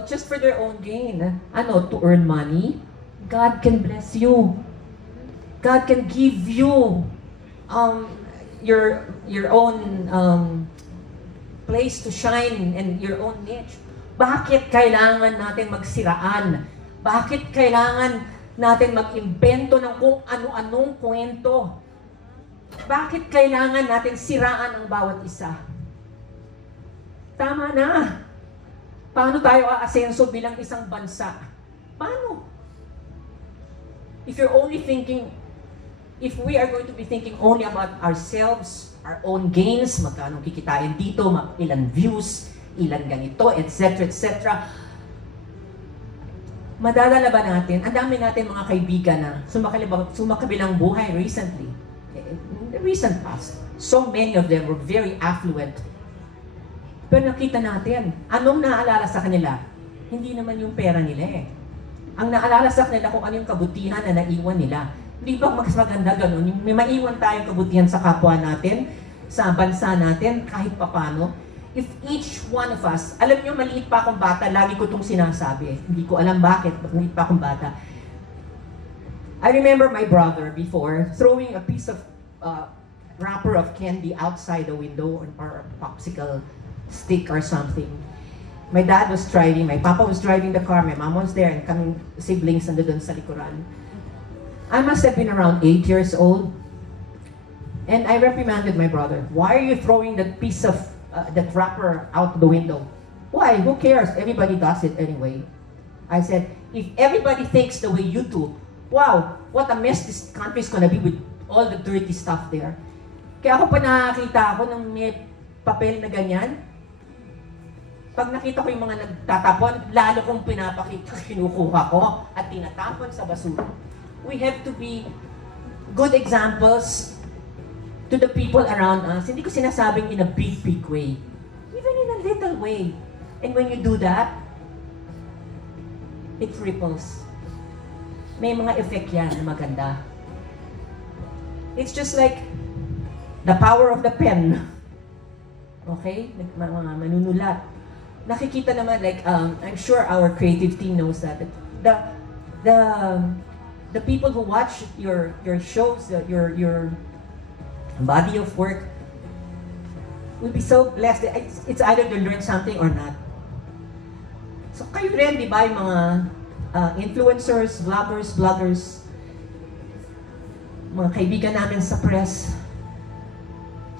just for their own gain. Ano, to earn money. God can bless you. God can give you your own place to shine and your own niche. Bakit kailangan natin magsiraan? Bakit kailangan natin mag-imbento ng kung ano-anong kwento? Bakit kailangan natin siraan ang bawat isa? Tama na. Paano tayo aasenso bilang isang bansa? Paano? If we are going to be thinking only about ourselves, our own gains, magkano kikitain dito, ilan views, ilan ganito, etc., etc., madadala ba natin? Ang dami natin mga kaibigan na sumakabilang buhay recently, in the recent past. So many of them were very affluent. Pero nakita natin, anong naalala sa kanila? Hindi naman yung pera nila eh. Ang naalala sa kanila kung ano yung kabutihan na naiwan nila. Hindi ba mas maganda ganun? Yung may maiwan tayong kabutihan sa kapwa natin, sa bansa natin, kahit papano. If each one of us, alam nyo, maliit pa akong bata, lagi ko itong sinasabi. Hindi ko alam bakit, maliit pa akong bata. I remember my brother before throwing a piece of wrapper of candy outside the window or a popsicle stick or something. My dad was driving, my papa was driving the car, my mom was there, and kaming siblings nandun sa likuran. I must have been around 8 years old. And I reprimanded my brother. Why are you throwing that piece of, that wrapper out the window? Why? Who cares? Everybody does it anyway. I said, if everybody thinks the way you do, wow, what a mess this country is gonna be with all the dirty stuff there. Kaya ako pa nakakita ako ng may papel na ganyan. Pag nakita ko yung mga nagtatapon, lalo kong pinapakita, kinukuha ko at tinatapon sa basura. We have to be good examples to the people around us. Hindi ko sinasabing in a big way. Even in a little way. And when you do that, it ripples. May mga effect yan na maganda. It's just like the power of the pen. Okay? Mga manunulat. Nakikita naman, like, I'm sure our creative team knows that the people who watch your shows, your body of work will be so blessed. It's either to learn something or not. So kayo rin, di ba, yung mga influencers, vloggers, mga kaibigan namin sa press,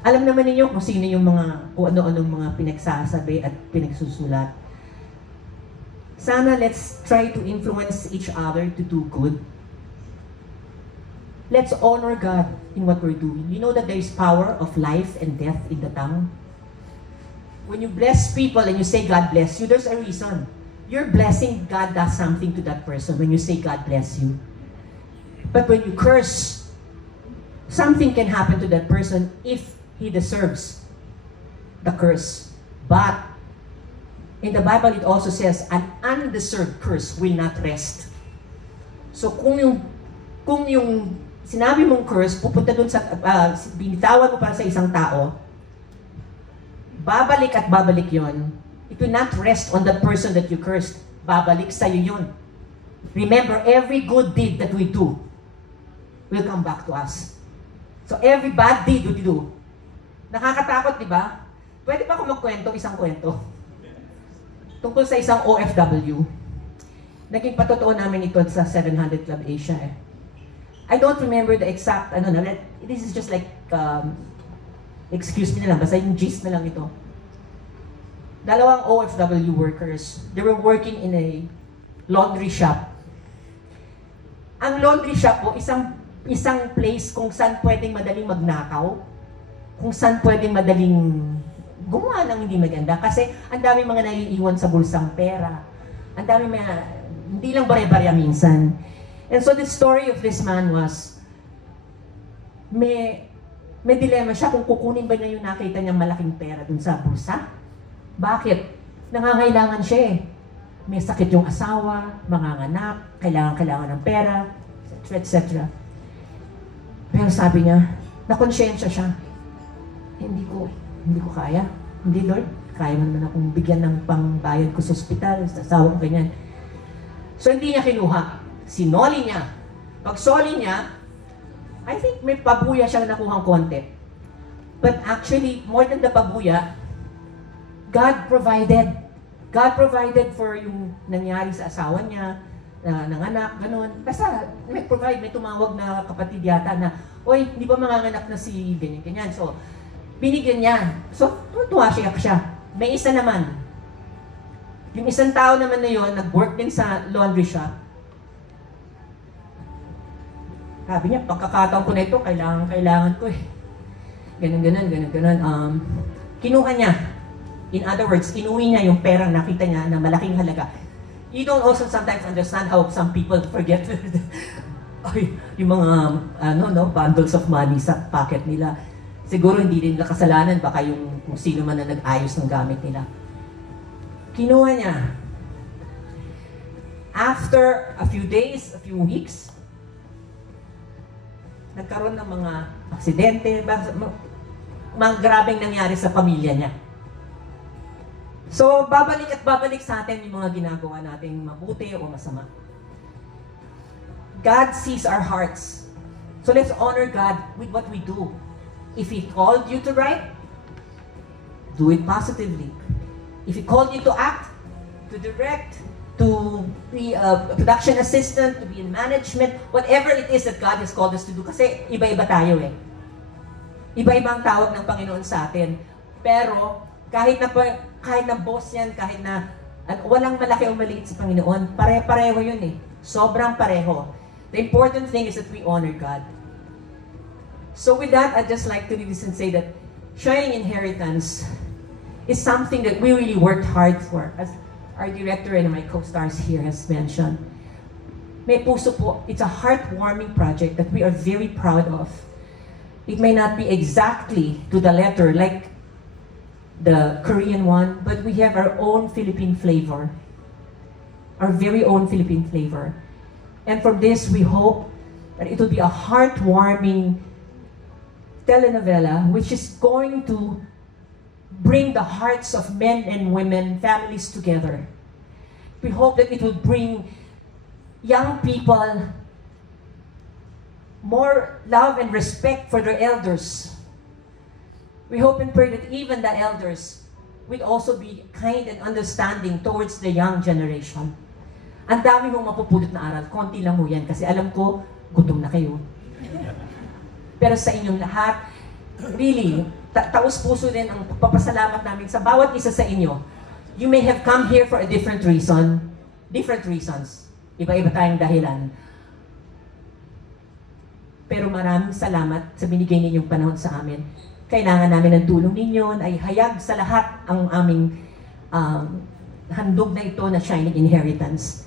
alam naman ninyo kung sino yung kung ano-anong mga pinagsasabi at pinagsusulat. Sana let's try to influence each other to do good. Let's honor God in what we're doing. You know that there is power of life and death in the tongue. When you bless people and you say God bless you, there's a reason. You're blessing, God does something to that person when you say God bless you. But when you curse, something can happen to that person if he deserves the curse. But in the Bible it also says an undeserved curse will not rest. So kung yung sinabi mong curse pupunta dun sa binitawan mo para sa isang tao, babalik at babalik yon. It will not rest on the person that you cursed. Babalik sa iyo yun. Remember, every good deed that we do will come back to us. So every bad deed we do. Nakakatakot, di ba? Pwede pa ako magkwento, isang kwento. Tungkol sa isang OFW. Naging patotoo namin ito sa 700 Club Asia eh. I don't remember the exact, this is just like, excuse me na lang, basta yung gist na lang ito. Dalawang OFW workers, they were working in a laundry shop. Ang laundry shop po, isang place kung saan pwedeng madaling magnakaw, kung saan pwedeng madaling gumawa ng hindi maganda. Kasi ang dami mga naiiwan sa bulsang pera. Ang dami hindi lang bare-barya minsan. And so the story of this man was, may dilemma siya kung kukunin ba niya yung nakita niyang malaking pera dun sa bulsa. Bakit? Nangangailangan siya eh. May sakit yung asawa, manganganak, kailangan ng pera, etc. Pero sabi niya, nakonsensya siya. Hindi ko kaya. Hindi, Lord. kaya mo naman akong bigyan ng pangbayad ko sa ospital, sa asawa ko, ganyan. So hindi niya kinuha. Sinoli niya. Pag soli niya, I think may pabuya siyang nakuhang konti. But actually, more than the pabuya, God provided. God provided for yung nangyari sa asawa niya, nanganak, ganun. Basta may provide, may tumawag na kapatid yata na, oy, hindi ba manganganak na si ganyan-ganyan? So, binigyan niya. So, tuwa siya. May isa naman. Yung isang tao naman na yun, nag-work din sa laundry shop. Sabi niya, pagkakataon ko na ito, kailangan ko eh. Ganun. Kinuha niya. In other words, inuwi niya yung perang nakita niya na malaking halaga. You don't also sometimes understand how some people forget yung mga bundles of money sa pocket nila. Siguro hindi rin nila kasalanan, baka yung kung sino man na nag-ayos ng gamit nila. Kinuha niya. After a few days, a few weeks, nagkaroon ng mga aksidente, mga grabeng nangyari sa pamilya niya. So, babalik at babalik sa atin yung mga ginagawa nating mabuti o masama. God sees our hearts. So let's honor God with what we do. If He called you to write, do it positively. If He called you to act, to direct, to be a production assistant, to be in management, whatever it is that God has called us to do. Kasi iba-iba tayo eh. Iba-iba ang tawag ng Panginoon sa atin. Pero kahit na boss yan, kahit na walang malaki o maliit sa Panginoon, pare-pareho yun eh. Sobrang pareho. The important thing is that we honor God. So with that, I'd just like to leave this and say that sharing inheritance is something that we really worked hard for. As our director and my co-stars here has mentioned. May puso po, it's a heartwarming project that we are very proud of. It may not be exactly to the letter like the Korean one, but we have our own Philippine flavor. Our very own Philippine flavor. And from this, we hope that it will be a heartwarming telenovela which is going to bring the hearts of men and women, families together. We hope that it will bring young people more love and respect for their elders. We hope and pray that even the elders will also be kind and understanding towards the young generation. Ang dami mong mapupulot na aral. Konti lang mo yan kasi alam ko, gutom na kayo. Pero sa inyong lahat, really, taos-puso din ang pagpapasalamat namin sa bawat isa sa inyo. You may have come here for a different reason. Different reasons. Iba-iba tayong dahilan. Pero maraming salamat sa binigay ninyong panahon sa amin. Kailangan namin ng tulong ninyo, ay hayag sa lahat ang aming handog na ito na Shining Inheritance.